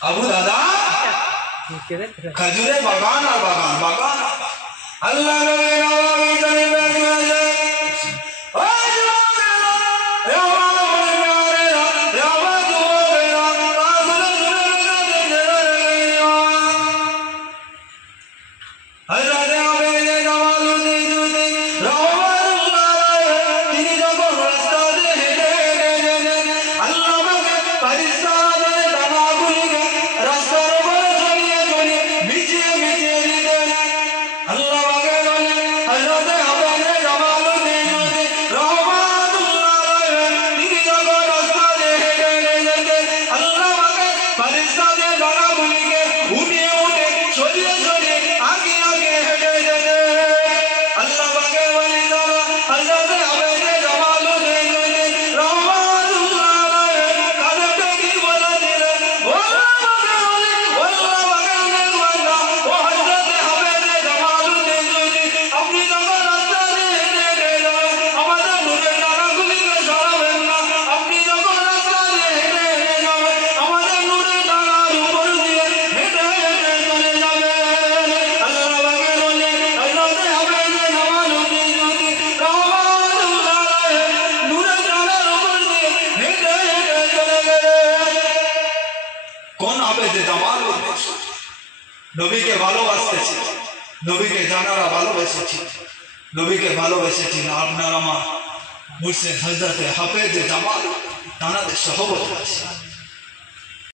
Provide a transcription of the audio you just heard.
আবু দাদা खजूरे बागान और बागान बागान अल्लाह नबी नवाबी करीम बैठे नबी के ভালোবাসতেছি नबी के জানারা ভালোবাসেছি नबी के ভালোবাসেছি আপনারা মা মুর্শিদ হযরত হাফেজ জামাল তানাদের সহবত আছে।